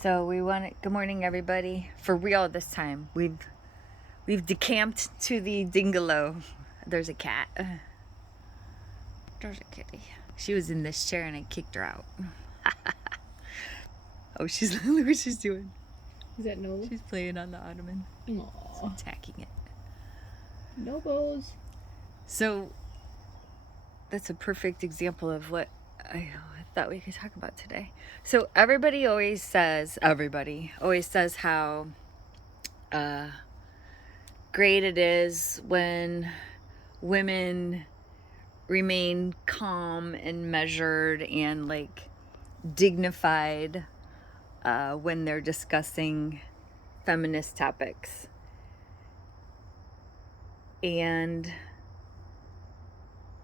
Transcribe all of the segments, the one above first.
So we want to, good morning everybody. For real this time. We've decamped to the dingalow. There's a cat. There's a kitty. She was in this chair and I kicked her out. Oh, look what she's doing. Is that Nola? She's playing on the ottoman. Aww. Attacking it. Nobos. So that's a perfect example of what I thought we could talk about today. So everybody always says how great it is when women remain calm and measured and like dignified when they're discussing feminist topics. And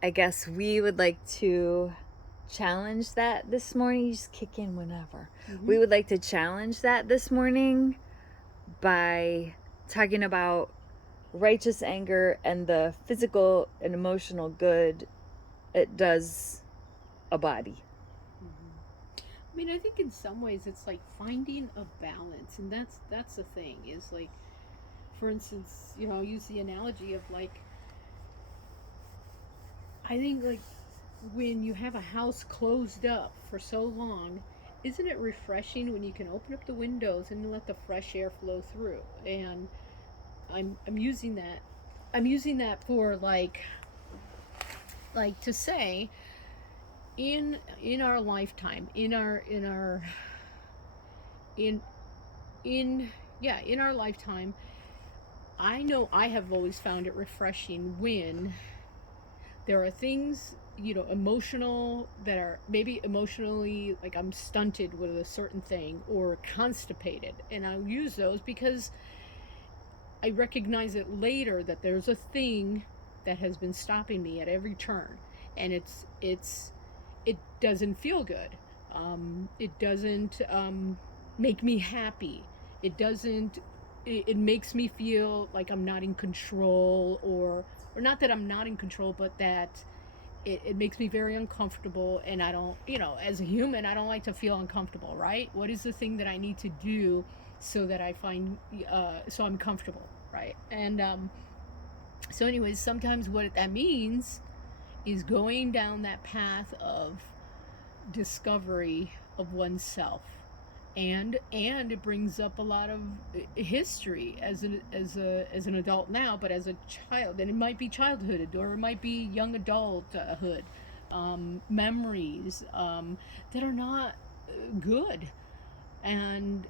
I guess we would like to challenge that this morning. You just kick in whenever. We would like to challenge that this morning by talking about righteous anger and the physical and emotional good it does a body. I mean, I think in some ways it's like finding a balance, and that's the thing. Is like, for instance, I'll use the analogy of like, I think like when you have a house closed up for so long, isn't it refreshing when you can open up the windows and let the fresh air flow through? And I'm using that for like to say in our lifetime, in our lifetime, I know I have always found it refreshing when there are things, emotional, that are maybe emotionally, like I'm stunted with a certain thing or constipated, and I'll use those because I recognize it later that there's a thing that has been stopping me at every turn, and it doesn't feel good. It doesn't make me happy. It doesn't. It makes me feel like I'm not in control, or not that I'm not in control, but that it makes me very uncomfortable. And I don't, as a human, I don't like to feel uncomfortable, right? What is the thing that I need to do so that I find, so I'm comfortable, right? And so anyways, sometimes what that means is going down that path of discovery of oneself, and it brings up a lot of history as an adult now, but as a child, and it might be childhood or it might be young adulthood, memories that are not good, and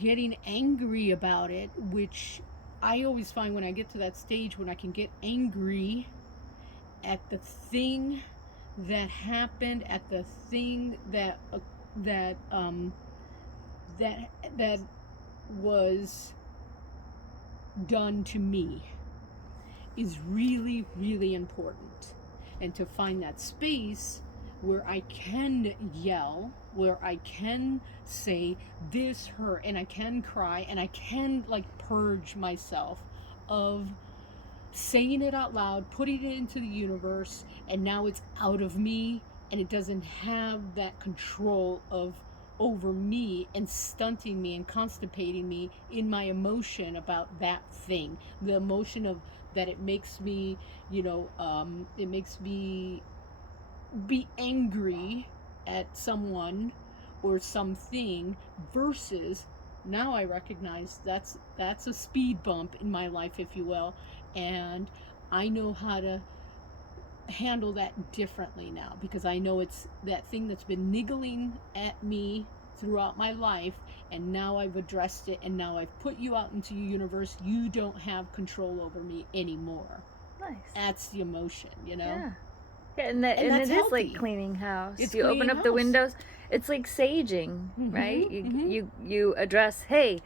getting angry about it, which I always find when I get to that stage when I can get angry at the thing that happened, at the thing that was done to me, is really, really important. And to find that space where I can yell, where I can say this hurt, and I can cry, and I can like purge myself of saying it out loud, putting it into the universe, and now it's out of me, and it doesn't have that control over me and stunting me and constipating me in my emotion about that thing. The emotion of that it makes me, it makes me be angry at someone or something, versus now I recognize that's a speed bump in my life, if you will, and I know how to handle that differently now, because I know it's that thing that's been niggling at me throughout my life, and now I've addressed it, and now I've put you out into your universe. You don't have control over me anymore. Nice. That's the emotion, Yeah. And it is like cleaning house. It's you open up the windows. It's like saging, right? You address, hey,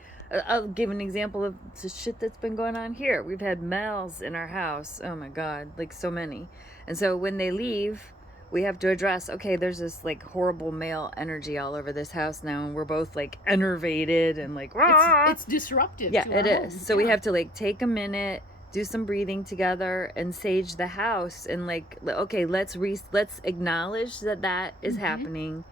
I'll give an example of the shit that's been going on here. We've had males in our house. Oh my God, like so many. And so when they leave, we have to address, okay, there's this like horrible male energy all over this house now, and we're both like enervated and like, it's disruptive. Yeah, to our home. So we have to like take a minute, do some breathing together, and sage the house, and like, okay, let's acknowledge that is happening.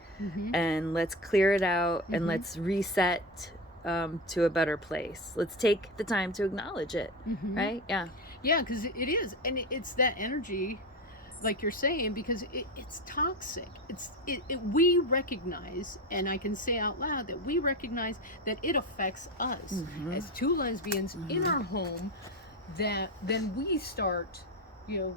and let's clear it out and let's reset to a better place. Let's take the time to acknowledge it, right? Yeah. Yeah, because it is, and it's that energy, like you're saying, because it's toxic. We recognize, and I can say out loud that we recognize that it affects us as two lesbians in our home. That then we start, you know,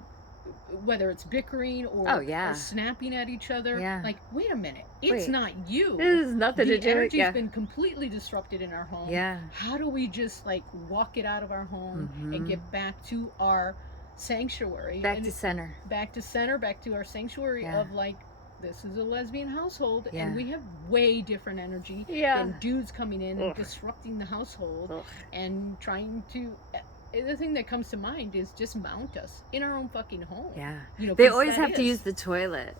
whether it's bickering or snapping at each other. Like, wait a minute, it's not you. This is nothing to do with. The energy's been completely disrupted in our home. Yeah. How do we just like walk it out of our home and get back to our sanctuary? Back to center. Back to our sanctuary of like, this is a lesbian household and we have way different energy than dudes coming in and disrupting the household and trying to. The thing that comes to mind is just mount us in our own fucking home. Yeah. You know, they always have to use the toilet.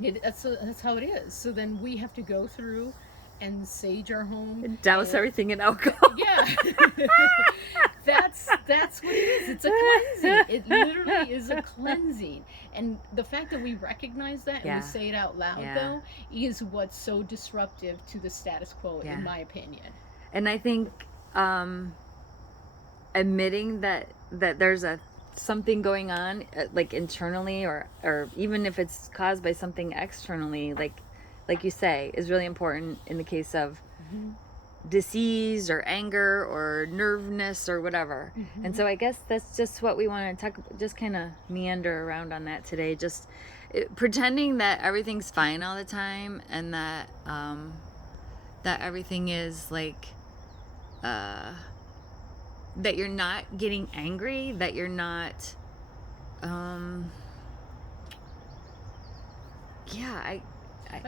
That's how it is. So then we have to go through and sage our home. And douse everything in alcohol. Yeah. That's what it is. It's a cleansing. It literally is a cleansing. And the fact that we recognize that and we say it out loud, though, is what's so disruptive to the status quo, in my opinion. And I think... admitting that there's something going on like internally or even if it's caused by something externally, like you say, is really important in the case of disease or anger or nervousness or whatever. And so I guess that's just what we want to talk, just kind of meander around on that today, just pretending that everything's fine all the time and that that everything is like that you're not getting angry, that you're not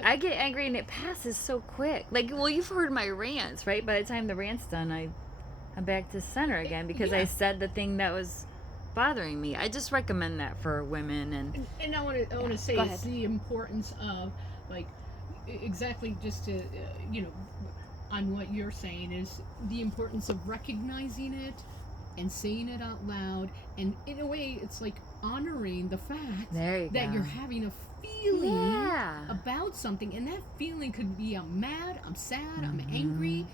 I get angry and it passes so quick. Like, well, you've heard my rants, right? By the time the rant's done, I'm back to center again because I said the thing that was bothering me. I just recommend that for women. And I want to say it's the importance of, like, exactly just to on what you're saying is the importance of recognizing it and saying it out loud, and in a way it's like honoring the fact that you're having a feeling about something, and that feeling could be I'm mad, I'm sad, I'm angry,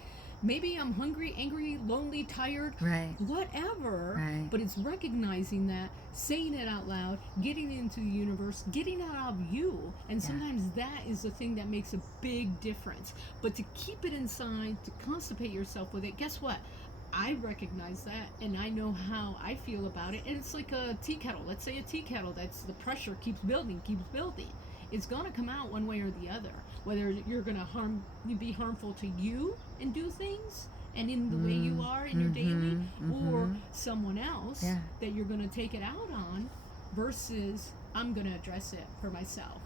maybe I'm hungry, angry, lonely, tired, whatever, but it's recognizing that, saying it out loud, getting it into the universe, getting it out of you, and sometimes that is the thing that makes a big difference. But to keep it inside, to constipate yourself with it, guess what? I recognize that, and I know how I feel about it, and it's like a tea kettle. Let's say a tea kettle, that's the pressure keeps building. It's gonna come out one way or the other, whether you're gonna be harmful to you and do things and in the way you are in your daily, or someone else that you're gonna take it out on, versus I'm gonna address it for myself.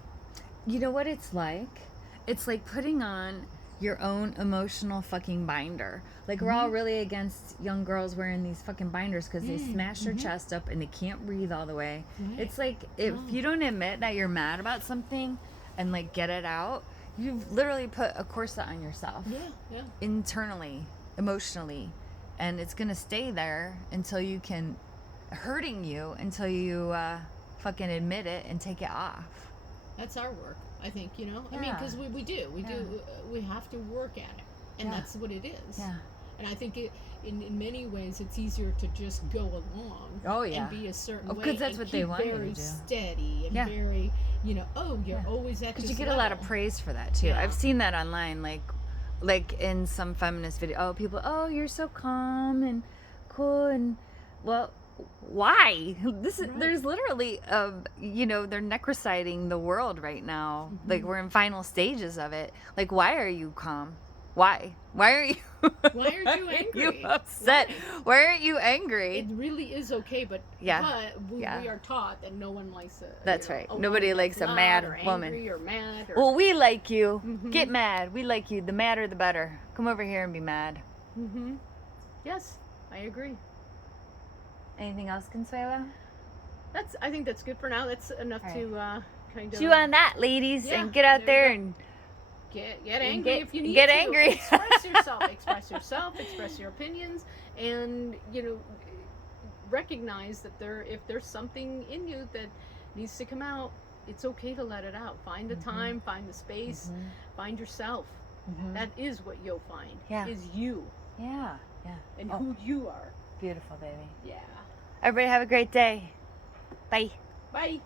You know what it's like? It's like putting on your own emotional fucking binder. Like, we're all really against young girls wearing these fucking binders because they smash their chest up and they can't breathe all the way. It's like, if you don't admit that you're mad about something and like get it out, you've literally put a corset on yourself. Internally, emotionally, and it's gonna stay there until you can, hurting you until you fucking admit it and take it off. That's our work, I think, I mean, because we have to work at it, and that's what it is. And I think in many ways it's easier to just go along and be a certain way, because that's what they want you to do. Very steady and very, you're always at this because you get level. a lot of praise for that too. I've seen that online, like in some feminist video. People, you're so calm and cool, and well, why? This is there's literally they're necrosiding the world right now. Like, we're in final stages of it. Like, why are you calm? Why are you why aren't you angry? You upset? Why aren't you angry? It really is okay, but we are taught that no one likes it. That's right. Nobody likes a mad woman. Or mad, or... Well, we like you. Get mad. We like you. The madder the better. Come over here and be mad. Yes, I agree. Anything else, Consuelo? I think that's good for now. That's enough to kind of chew on that, ladies, and get out there and get angry if you need get to. Angry. Express yourself, express your opinions, and recognize that if there's something in you that needs to come out, it's okay to let it out. Find the time, find the space, find yourself. That is what you'll find. Yeah. Is you Yeah. Yeah. and who you are. Beautiful, baby. Yeah. Everybody have a great day. Bye. Bye.